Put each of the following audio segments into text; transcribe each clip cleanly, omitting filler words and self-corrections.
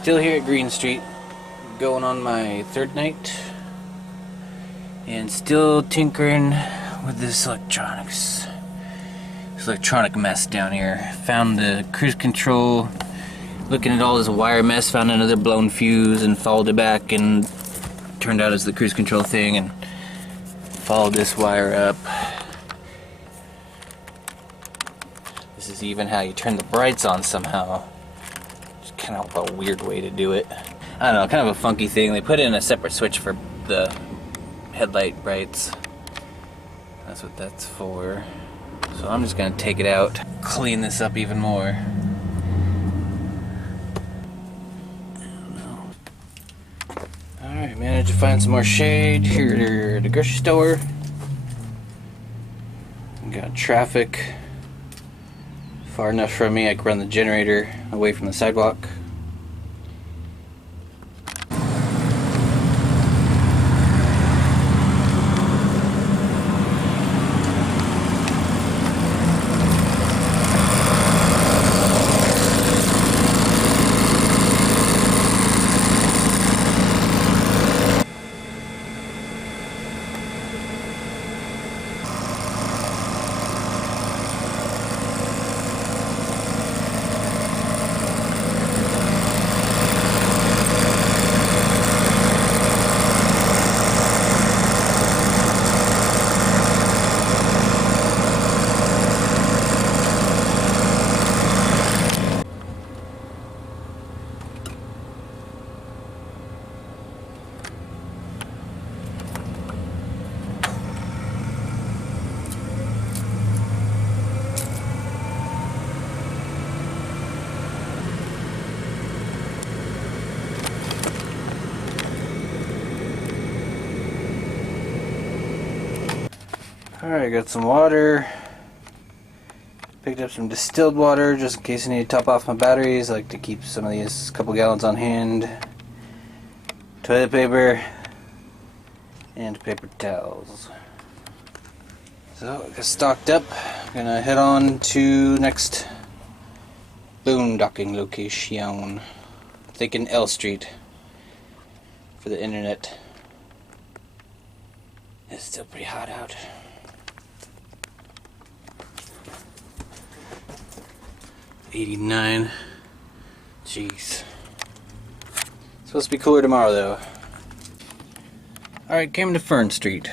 Still here at Green Street, going on my third night, and still tinkering with this electronic mess down here. Found the cruise control, looking at all this wire mess, found another blown fuse and followed it back, and turned out it's the cruise control thing, and followed this wire up. This is even how you turn the brights on somehow. It's kind of a weird way to do it. I don't know, kind of a funky thing. They put in a separate switch for the headlight brights. That's what that's for. So I'm just gonna take it out, clean this up even more. Alright, managed to find some more shade here at the grocery store. Got traffic far enough from me I can run the generator away from the sidewalk. Alright, got some water. Picked up some distilled water just in case I need to top off my batteries. I like to keep some of these couple gallons on hand. Toilet paper and paper towels. So I got stocked up. I'm gonna head on to next boondocking location. Thinking L Street for the internet. It's still pretty hot out. 89. Jeez. Supposed to be cooler tomorrow though. Alright, came to Fern Street.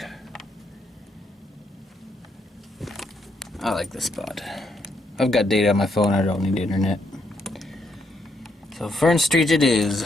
I like this spot. I've got data on my phone, I don't need internet. So Fern Street it is.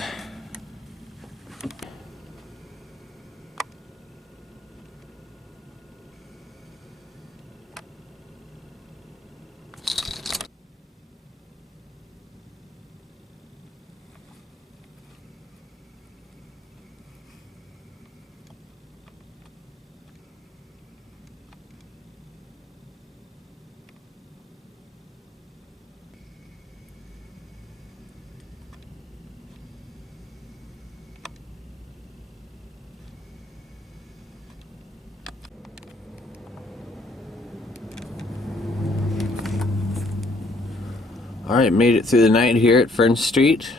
Alright, made it through the night here at Fern Street.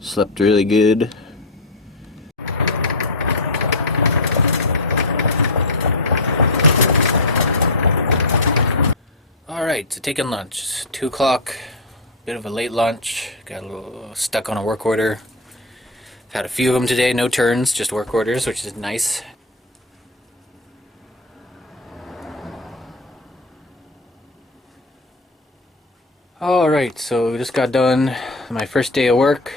Slept really good. Alright, so taking lunch. It's 2 o'clock. Bit of a late lunch. Got a little stuck on a work order. I've had a few of them today, no turns, just work orders, which is nice. Alright, so we just got done my first day of work.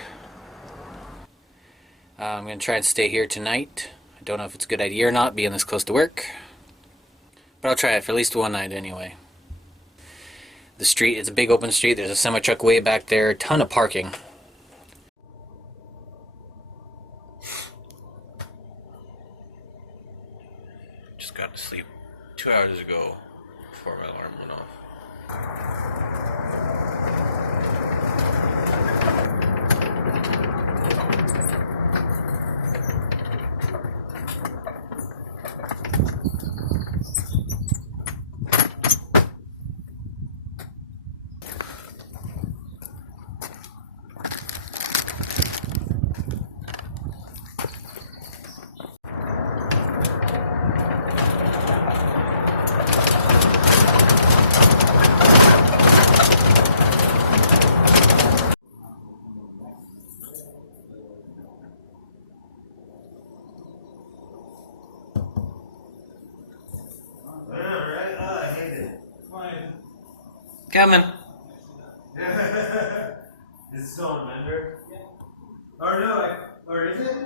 I'm going to try and stay here tonight. I don't know if it's a good idea or not being this close to work, but I'll try it for at least one night anyway. The street, it's a big open street, there's a semi-truck way back there, ton of parking. Just got to sleep 2 hours ago before my alarm went off. Coming. Is it still on render? Yeah. Or no, or is it?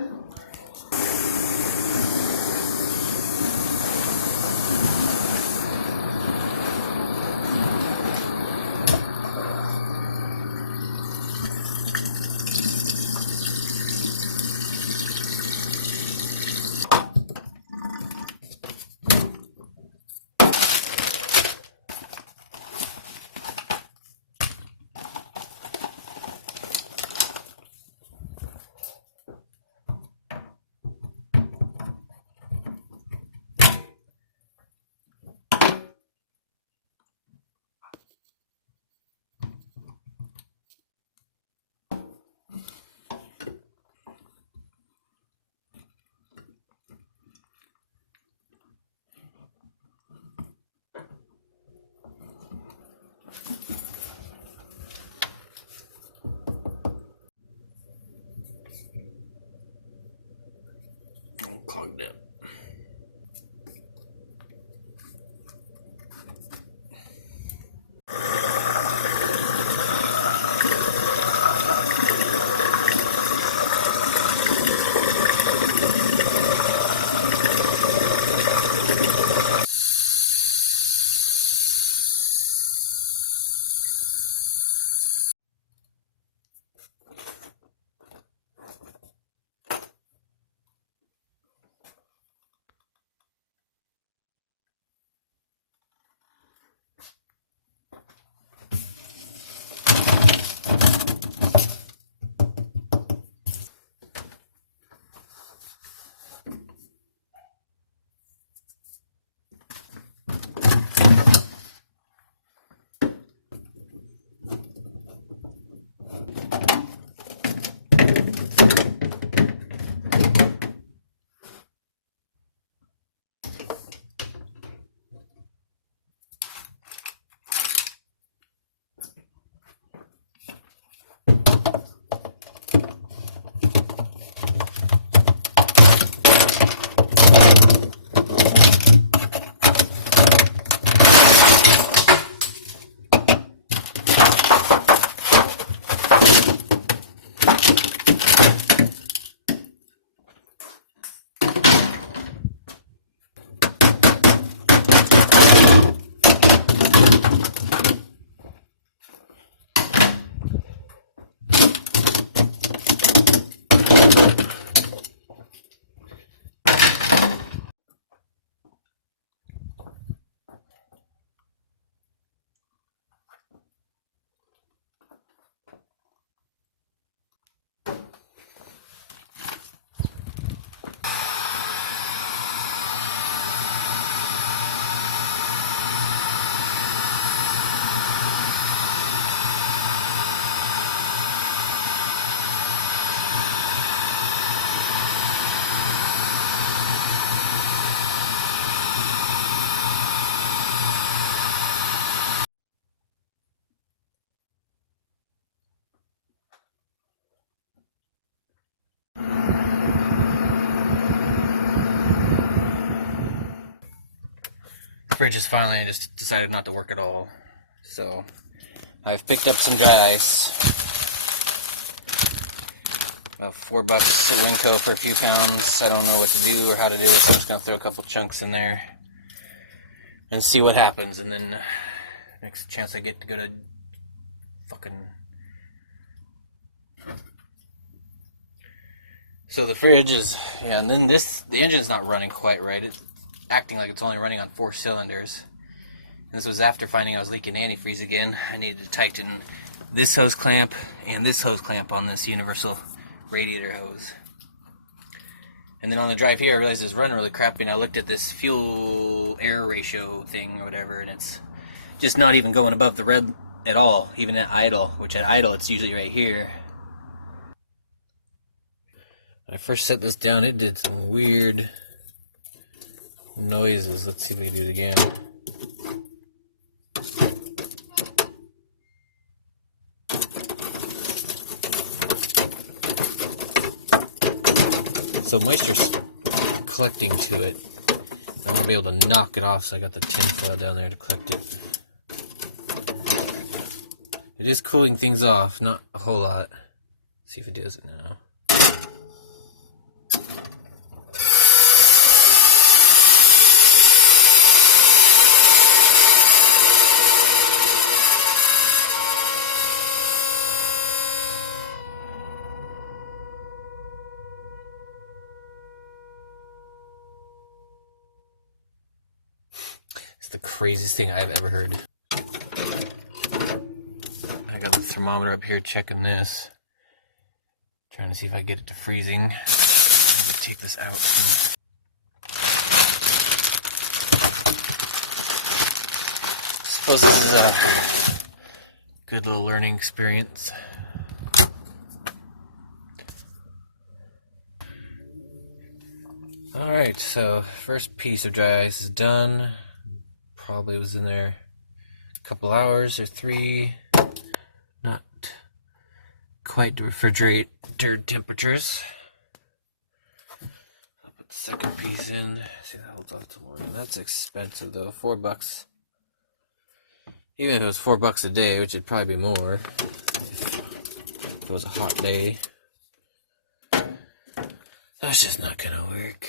Clogged up. Fridge is finally just decided not to work at all. So I've picked up some dry ice. About $4 at Winco for a few pounds. I don't know what to do or how to do it, so I'm just gonna throw a couple chunks in there and see what happens. And then next chance I get to go to fucking. So the fridge is, yeah, and then the engine's not running quite right. It's acting like it's only running on 4 cylinders. And this was after finding I was leaking antifreeze again. I needed to tighten this hose clamp and this hose clamp on this universal radiator hose. And then on the drive here I realized it's running really crappy, and I looked at this fuel air ratio thing or whatever, and it's just not even going above the red at all, even at idle, which at idle it's usually right here. When I first set this down, it did some weird noises. Let's see if we can do it again. So moisture's collecting to it. I'm gonna be able to knock it off, so I got the tin foil down there to collect it. It is cooling things off, not a whole lot. See if it does it now. It's the craziest thing I've ever heard. I got the thermometer up here checking this. Trying to see if I get it to freezing. Take this out. Suppose this is a good little learning experience. Alright, so first piece of dry ice is done. Probably was in there a couple hours or 3. Not quite to refrigerator temperatures. I'll put the second piece in. See if that holds off till morning. That's expensive though, $4. Even if it was $4 a day, which would probably be more if it was a hot day. That's just not gonna work.